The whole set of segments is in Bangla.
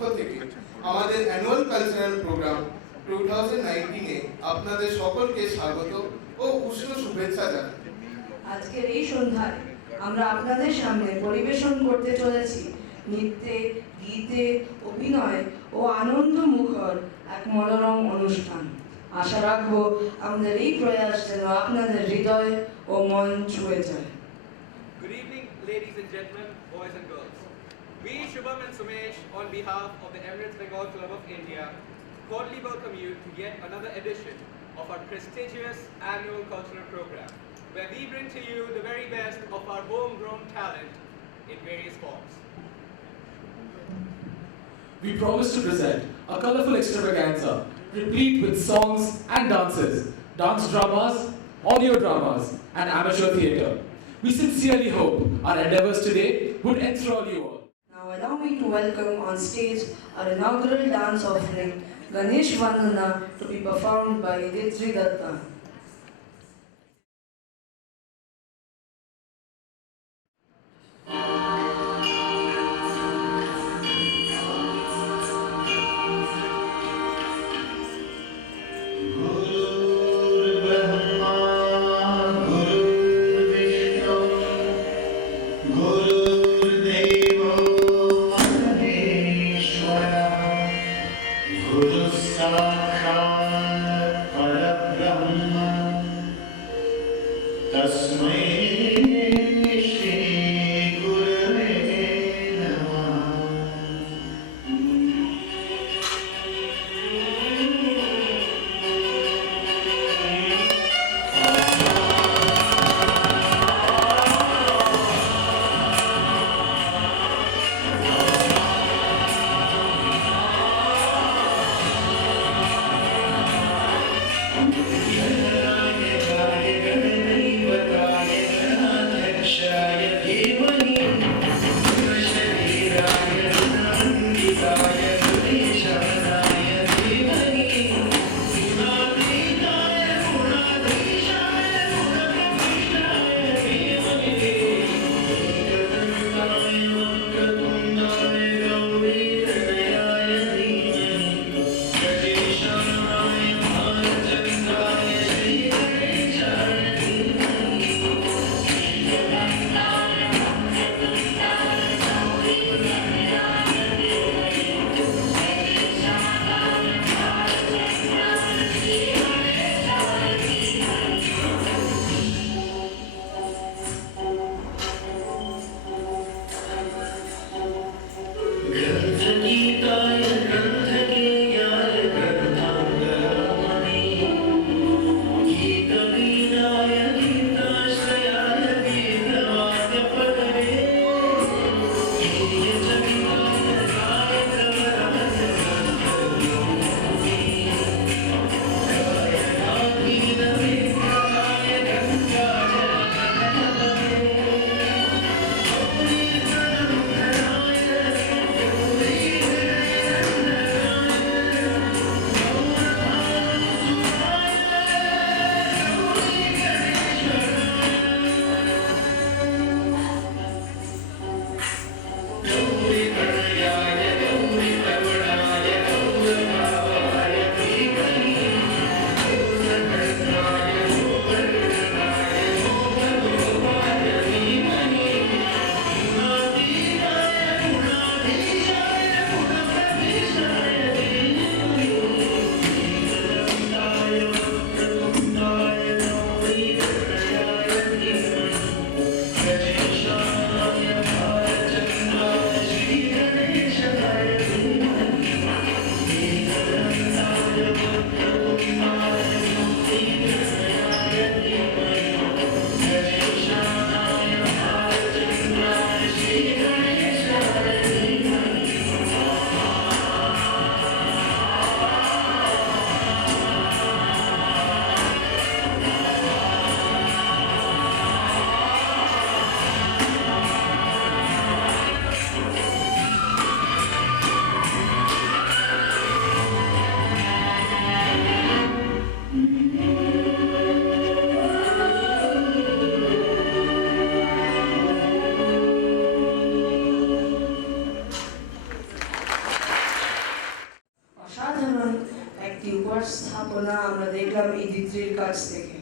পক্ষ থেকে আমাদের অ্যানুয়াল কালচারাল প্রোগ্রাম 2019 এ আপনাদের সকলকে স্বাগত ও উষ্ণ শুভেচ্ছা জানাই। আজকের এই সন্ধ্যায় আমরা আপনাদের সামনে পরিবেশন করতে চলেছি নৃত্যে, গীতে, অভিনয় ও আনন্দ মুখর এক মনোরম অনুষ্ঠান। আশা রাখবো আমাদের এই প্রয়াস যেন আপনাদের হৃদয় ও মন ছুঁয়ে যায়। Good evening, ladies and gentlemen, boys and girls. We, Shubham and Sumesh, on behalf of the Emirates Bengal Club of India, cordially welcome you to yet another edition of our prestigious annual cultural program, where we bring to you the very best of our homegrown talent in various forms. We promise to present a colorful extravaganza replete with songs and dances, dance dramas, audio dramas, and amateur theatre. We sincerely hope our endeavors today would enthrall you all. Now allow me to welcome on stage our inaugural dance offering, Ganesh Vandana, to be performed by Ditri Datta. বিরাট স্থাপনা আমরা দেখলাম ইদিত্রির কাছ থেকে।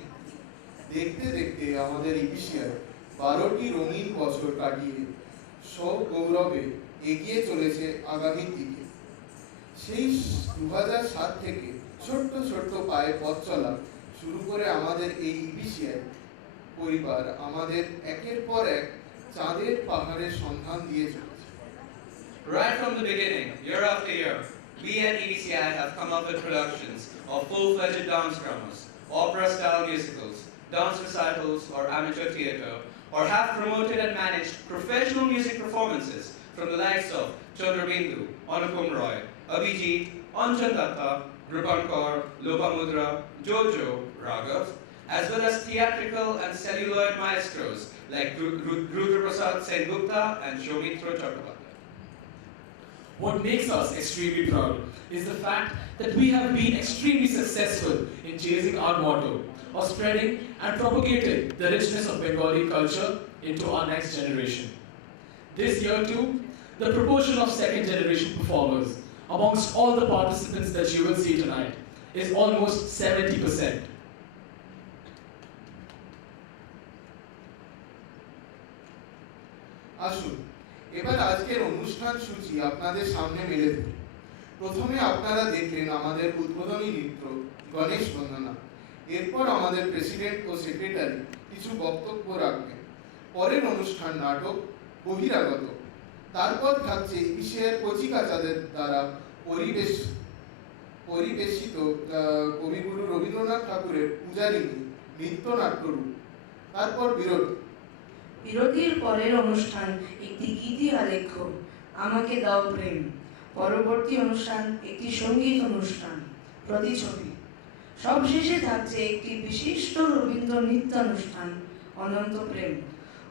দেখতে দেখতে আমাদের ইবিসিআই 12টি রঙিন বছর কাটিয়ে সগৌরবে এগিয়ে চলেছে আগামীর দিকে। সেই 2007 থেকে ছোট্ট ছোট্ট পায়ে পথ চলা শুরু করে আমাদের এই ইবিসিআই পরিবার আমাদের একের পর এক চাঁদের পাহাড়ের সন্ধান দিয়ে চলেছে। Right from the beginning, year after year, we at EBCI have come up with productions of full-fledged dance dramas, opera-style musicals, dance recitals or amateur theatre, or have promoted and managed professional music performances from the likes of Chandrabindu, Anupam Roy, Abhijit, Anchan Datta, Rupankar, Lopamudra, Jojo, Raghav, as well as theatrical and celluloid maestros like Rudra Prasad Sengupta and Shomitra Chakrabarti. What makes us extremely proud is the fact that we have been extremely successful in chasing our motto of spreading and propagating the richness of Bengali culture into our next generation. This year too, the proportion of second generation performers amongst all the participants that you will see tonight is almost 70%. আসুন এবার আজকের অনুষ্ঠান সূচি আপনাদের সামনে মেলে ধরি। প্রথমে আপনারা দেখলেন আমাদের উদ্বোধনী নৃত্য গণেশ বন্দনা। এরপর আমাদের প্রেসিডেন্ট ও সেক্রেটারি কিছু বক্তব্য রাখবেন। পরের অনুষ্ঠান নাটক বহিরাগত। তারপর থাকছে ইবিসিআইয়ের কচিকাচাদের দ্বারা পরিবেশিত কবিগুরু রবীন্দ্রনাথ ঠাকুরের পূজারিণী নৃত্যনাট্যরূপ। তারপর বিরতি। বিরতির পরের অনুষ্ঠান একটি গীতি আলেখ্য আমাকে দাও প্রেম। পরবর্তী অনুষ্ঠান একটি সঙ্গীত অনুষ্ঠান প্রতিছবি। সবশেষে থাকছে একটি বিশিষ্ট রবীন্দ্র নৃত্যানুষ্ঠান অনন্ত প্রেম।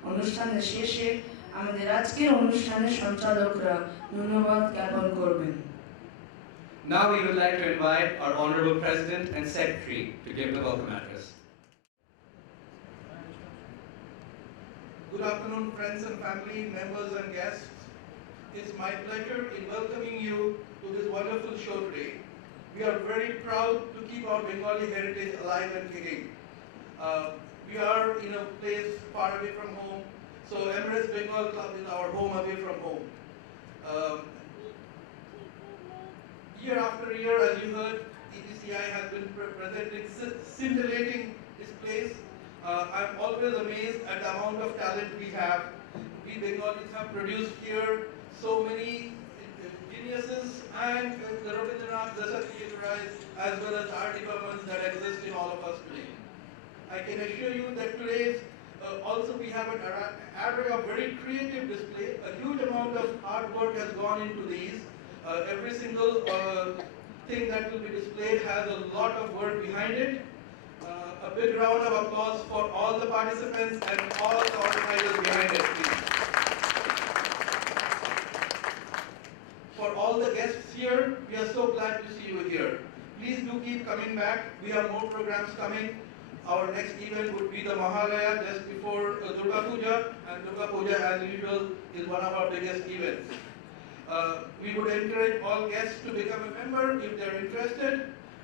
অনুষ্ঠানের শেষে আমাদের আজকের অনুষ্ঠানের সঞ্চালকরা ধন্যবাদ জ্ঞাপন করবেন। Now we would like to invite our Honorable President and Secretary to give the welcome address. Good afternoon, friends and family, members and guests. It's my pleasure in welcoming you to this wonderful show today. We are very proud to keep our Bengali heritage alive and kicking. We are in a place far away from home, so Emirates Bengal Club is our home away from home. Year after year, as you heard, EBCI has been presenting scintillating displays. I'm always amazed at the amount of talent we have. We Bengalis have produced here so many geniuses and the Rabindranath Dasa theaterized as well as art departments that exist in all of us today. I can assure you that today also we have an array of very creative display. A huge amount of hard work has gone into these. Every single thing that will be displayed has a lot of work behind it. A big round of applause for all the participants and all the organizers behind it, please. For all the guests here, we are so glad to see you here. Please do keep coming back. We have more programs coming. Our next event would be the Mahalaya just before Durga Puja, and Durga Puja as usual is one of our biggest events. We would encourage all guests to become a member if they're interested.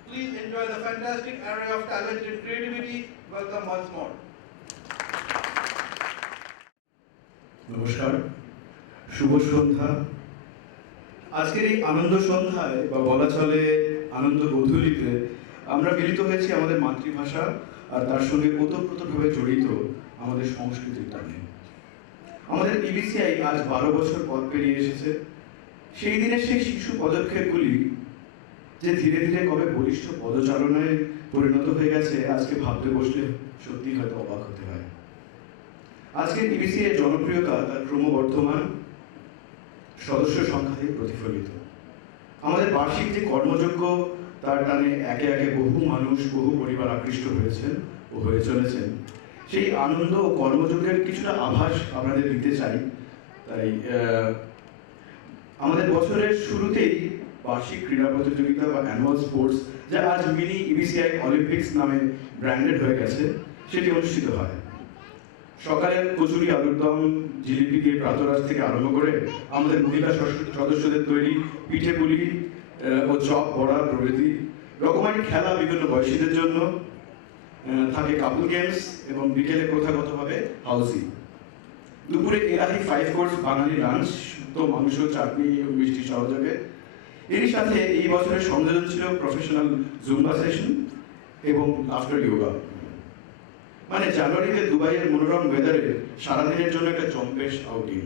Please enjoy the fantastic array of talent and creativity. Welcome once more. নমস্কার, শুভ সন্ধ্যা। আজকের এই আনন্দ সন্ধ্যায় বা বলা চলে আনন্দ গোধূলিতে আমরা মিলিত হয়েছি আমাদের মাতৃভাষা আর তার সঙ্গে ওতপ্রোতভাবে জড়িত আমাদের সংস্কৃতির টানে। আমাদের ইবিসিআই আজ 12 বছর পথ পেরিয়ে এসেছে। সেই দিনের সেই শিশু পদক্ষেপগুলি যে ধীরে ধীরে কবে বলিষ্ঠ পদচারণায় পরিণত হয়ে গেছে, আজকে ভাবতে বসলে সত্যি হয়তো অবাক হতে হয়। আজকে ইবিসিআই জনপ্রিয়তা তার ক্রমবর্ধমান সদস্য সংখ্যায় প্রতিফলিত। আমাদের বার্ষিক যে কর্মযজ্ঞ তার টানে একে একে বহু মানুষ, বহু পরিবার আকৃষ্ট হয়েছেন ও হয়ে চলেছেন। সেই আনন্দ ও কর্মযজ্ঞের কিছুটা আভাস আপনাদের দিতে চাই। তাই আমাদের বছরের শুরুতেই বার্ষিক ক্রীড়া প্রতিযোগিতা বা অ্যানুয়াল স্পোর্টস, যা আজ মিনি ইবিসিআই অলিম্পিক্স নামে ব্র্যান্ডেড হয়ে গেছে, সেটি অনুষ্ঠিত হয়। সকালে কচুরি, আলুর দম, জিলিপি দিয়ে প্রাতরাশ থেকে আরম্ভ করে আমাদের মহিলা সদস্যদের তৈরি পিঠে পুলি ও চপ, বড়া প্রভৃতি রকমারি খেলা বিভিন্ন বয়সীদের জন্য, থাকে কাপল গেমস এবং বিকেলে প্রথাগতভাবে হাউসি। দুপুরে এলাহি 5 কোর্স বাঙালি লাঞ্চ, শুক্তো, মাংস, চাটনি এবং মিষ্টি সহযোগে। এরই সাথে এই বছরের সংযোজন ছিল প্রফেশনাল জুম্বা সেশন এবং আফটার ইয়োগা। মানে জানুয়ারিতে দুবাইয়ের মনোরম ওয়েদারে সারাদিনের জন্য একটা জম্পেশ আউটিং।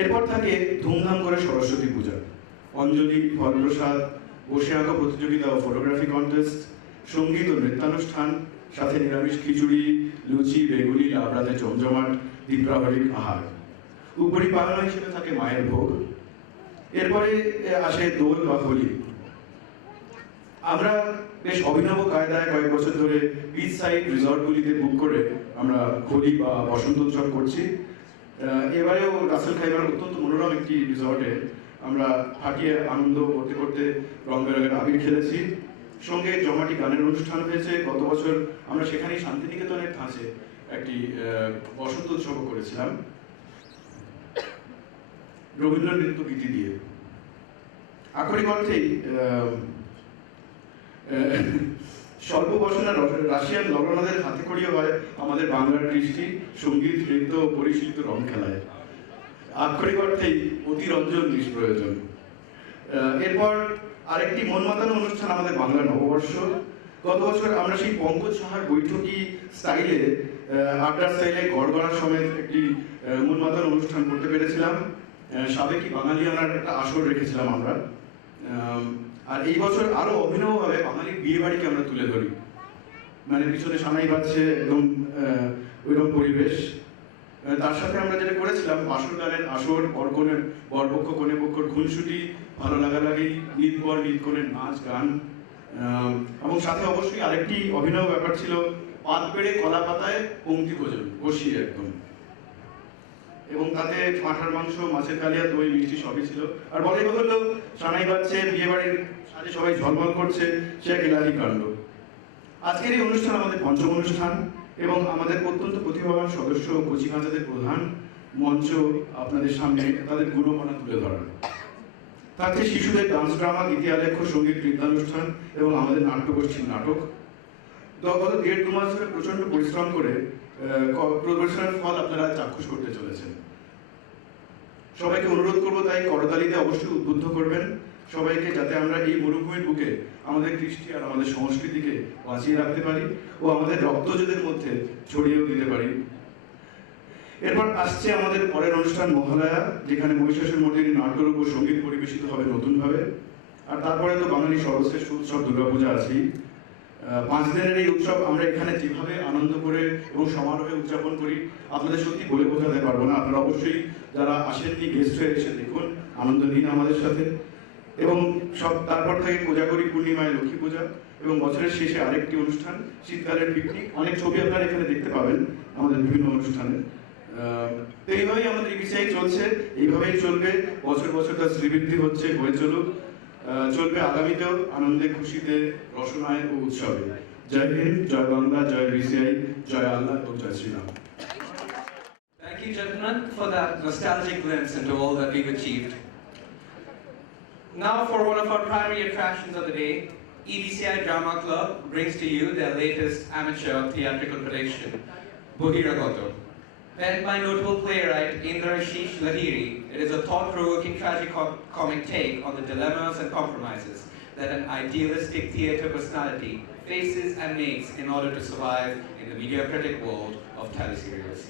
এরপর থাকে ধুমধাম করে সরস্বতী পূজা, অঞ্জলি, ফলপ্রসাদ, বসে আঁকা প্রতিযোগিতা ও ফটোগ্রাফি কন্টেস্ট, সঙ্গীত ও নৃত্যানুষ্ঠান, সাথে নিরামিষ খিচুড়ি, লুচি, বেগুনি, লাবড়াতে জমজমাট দ্বীপ্রাহরিক আহার। উপরি পাওনা হিসেবে থাকে মায়ের ভোগ। এরপরে আসে দোল বা হোলি। আমরা বেশ অভিনব কায়দায় কয়েক বছর ধরে বিচ সাইড রিসর্টগুলিতে বুক করে আমরা হোলি বা বসন্ত উৎসব করছি। এবারেও রাসেল খাইবার অত্যন্ত মনোরম একটি রিসর্টে আমরা ফাটিয়ে আনন্দ করতে করতে রং বেরঙের আবির খেলেছি। সঙ্গে জমাটি গানের অনুষ্ঠান হয়েছে। গত বছর আমরা সেখানেই শান্তিনিকেতনের ধাঁচে একটি বসন্ত উৎসবও করেছিলাম রবীন্দ্র নৃত্য গীতি দিয়ে। আক্ষরিক অর্থেই স্বল্প বসনা রাশিয়ান লগ্নদের হাতে খড়িয়ে হয় আমাদের বাংলার কৃষ্টি, সঙ্গীত, নৃত্য ও পরিশীলিত রং খেলায়। আক্ষরিক অর্থেই অতিরঞ্জন নিষ্প্রয়োজন। এরপর আরেকটি মন মাতানো অনুষ্ঠান আমাদের বাংলা নববর্ষ। গত বছর আমরা সেই পঙ্কজ সাহার বৈঠকি স্টাইলে আড্ডা স্টাইলে গড়গড়ার সমেত একটি মন মাতানো অনুষ্ঠান করতে পেরেছিলাম। সাবেকি বাঙালিয়ানার একটা আসর রেখেছিলাম আমরা। আর এই বছর আরো অভিনবভাবে বাঙালি বিয়ে বাড়িকে আমরা তুলে ধরি। মানে পিছনে সানাই বাজছে, একদম ওইরকম পরিবেশ। তার সাথে আমরা যেটা করেছিলাম, আসর গানের আসর, বরপক্ষ কনে পক্ষর খুনসুটি, ভালো লাগালাগি, নিত বর নিত কনের নাচ গান, এবং সাথে অবশ্যই আরেকটি অভিনব ব্যাপার ছিল পাত পেড়ে কলা পাতায় পংক্তি ভোজন বসিয়ে একদম, এবং তাতে পাঁঠার মাংস, মাছের কালিয়া, দই, মিষ্টি সবই ছিল। আর বলাই বাহুল্য, সানাই বাজছে, বিয়ে বাড়ির সাথে সবাই ঝলমল করছে, সে এক এলাহি কাণ্ড। আজকের এই অনুষ্ঠান আমাদের পঞ্চম অনুষ্ঠান এবং আমাদের অত্যন্ত প্রতিভাবান সদস্য কচি কাঁচাদের প্রধান মঞ্চ আপনাদের সামনে তাদের গুণমানা তুলে ধরা। থাকছে শিশুদের ডান্স ড্রামা, গীতি আলেখ্য, সঙ্গীত, নৃত্যানুষ্ঠান এবং আমাদের নাট্যগোষ্ঠীর নাটক। গত 1.5-2 মাস ধরে প্রচন্ড পরিশ্রম করে প্রদর্শনের ফল আপনারা চাক্ষুষ করতে চলেছেন। সবাইকে অনুরোধ করবো তাই করতালিতে অবশ্যই উদ্বুদ্ধ করবেন সবাইকে, যাতে আমরা এই মরুভূমির বুকে আমাদের কৃষ্টি আর আমাদের সংস্কৃতিকে বাঁচিয়ে রাখতে পারি ও আমাদের রক্তজোদের মধ্যে ছড়িয়েও দিতে পারি। এরপর আসছে আমাদের পরের অনুষ্ঠান মহালয়া, যেখানে মহিষাসুর মর্দিনী নাট্যরূপ ও সঙ্গীত পরিবেশিত হবে নতুনভাবে। আর তারপরে তো বাঙালি সর্বশ্রেষ্ঠ উৎসব দুর্গাপূজা আছেই। 5 দিনের এই উৎসব আমরা এখানে যেভাবে আনন্দ করে এবং সমারোহে উদযাপন করি আপনাদের সত্যি বলে বোঝাতে পারবো না। আপনারা অবশ্যই যারা আসেননি গেস্ট হয়ে এসে দেখুন, আনন্দ নিন আমাদের সাথে। এবং তারপর থাকে কোজাগরী পূর্ণিমায় লক্ষ্মী পূজা এবং বছরের শেষে আরেকটি অনুষ্ঠান শীতকালের পিকনিক। অনেক ছবি আপনারা এখানে দেখতে পাবেন আমাদের বিভিন্ন অনুষ্ঠানে। তো এইভাবেই আমাদের ইবিসিআই চলছে, এইভাবেই চলবে। বছর বছর তার শ্রীবৃদ্ধি হচ্ছে, হয়ে চলুক, চলবে আগামীতেও আনন্দে, খুশিতে, রসনায় ও উৎসবে। জয় হিন্দ, জয় বাংলা, জয় বিসিআই, জয় আল্লাহ এবং জয় Shriram. Thank you, gentlemen, for that nostalgic glimpse into all that we've achieved. Now for one of our primary attractions of the day, EBCI Drama Club brings to you their latest amateur theatrical production, Bohiragato. Penned by notable playwright Indrashish Lahiri, it is a thought-provoking tragicomic take on the dilemmas and compromises that an idealistic theatre personality faces and makes in order to survive in the mediocratic world of teleserials.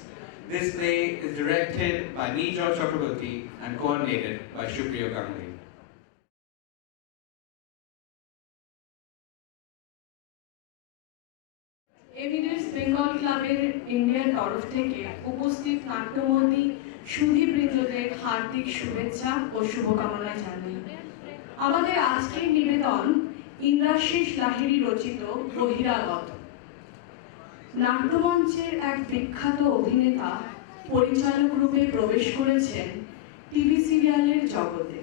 This play is directed by me, George Chakraborty, and coordinated by Shupriya Ganguly. Evidence Bengal ক্লাবের ইন্ডিয়ার তরফ থেকে উপস্থিত নাট্যমন্ত্রী সুধীবৃন্দদের হার্দিক শুভেচ্ছা ও শুভকামনা জানাই। আমাদের আজকের নিবেদন ইন্দ্রাশিস লাহিড়ী রচিত বহিরাগত। নাট্যমঞ্চের এক বিখ্যাত অভিনেতা পরিচালক রূপে প্রবেশ করেছেন টিভি সিরিয়ালের জগতে।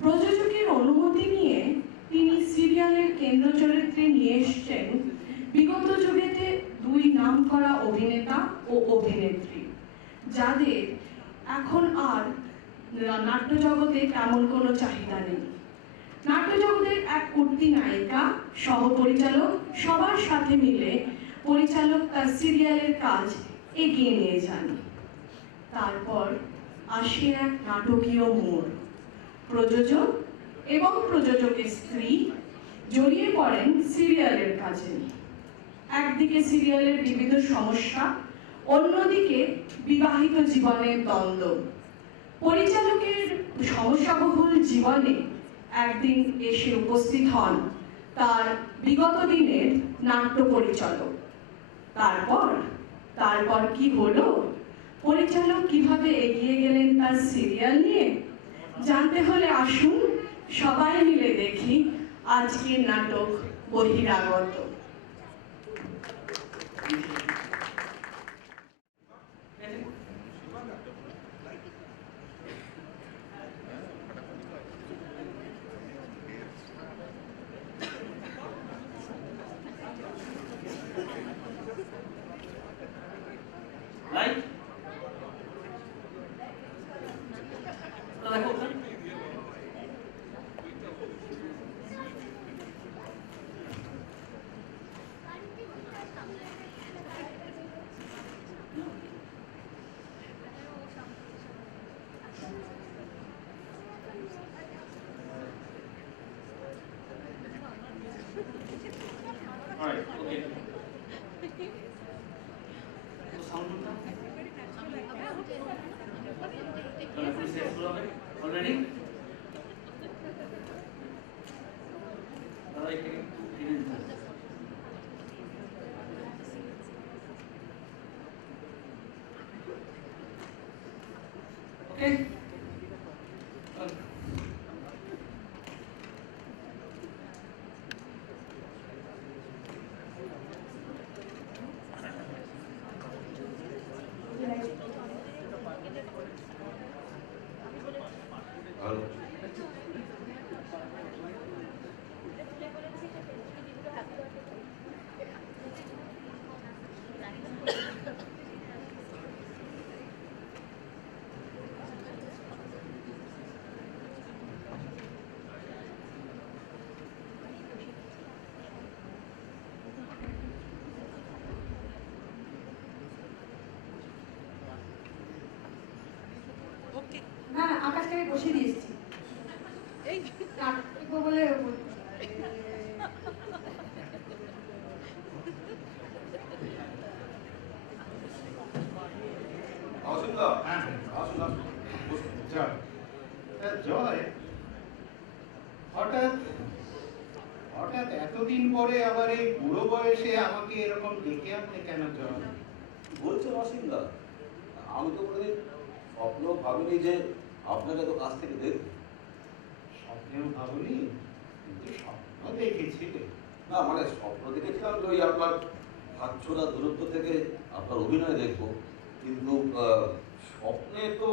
প্রযোজকের অনুমতি নিয়ে তিনি সিরিয়ালের কেন্দ্র চরিত্রে নিয়ে এসেছেন বিগত যুগেতে 2 নামকরা অভিনেতা ও অভিনেত্রী, যাদের এখন আর নাট্য জগতে তেমন কোনো চাহিদা নেই। নাট্যজগতের এক উঠতি নায়িকা, সহপরিচালক সবার সাথে মিলে পরিচালক তার সিরিয়ালের কাজ এগিয়ে নিয়ে যান। তারপর আসে এক নাটকীয় মোড়। প্রযোজক এবং প্রযোজকের স্ত্রী জড়িয়ে পড়েন সিরিয়ালের কাজে। একদিকে সিরিয়ালের বিবিধ সমস্যা, অন্যদিকে বিবাহিত জীবনের দ্বন্দ্ব। পরিচালকের সমস্যাবহুল জীবনে একদিন এসে উপস্থিত হন তার বিগত দিনের নাট্য পরিচালক। তারপর কি হলো? পরিচালক কিভাবে এগিয়ে গেলেন তার সিরিয়াল নিয়ে? জানতে হলে আসুন সবাই মিলে দেখি আজকের নাটক বহিরাগত। Right? দেখো Alright, okay. So sound already? Okay. ভালো। না আকাশটাকে বসিয়ে দিয়েছি এই বলে জয়, হঠাৎ হঠাৎ এতদিন পরে আবার এই বুড়ো বয়সে আমাকে এরকম ডেকে আনলে কেন জয়? বলছেন অসীমদা, আমি তো কোনোদিন স্বপ্ন ভাবিনি যে আপনাকে তো কাছ থেকে দেখব। স্বপ্নেও ভাবনি, কিন্তু স্বপ্ন দেখেছিলে। না মানে স্বপ্ন দেখেছিলাম যে ওই আপনার হাত ছোড়া দূরত্ব থেকে আপনার অভিনয় দেখবো, কিন্তু স্বপ্নে তো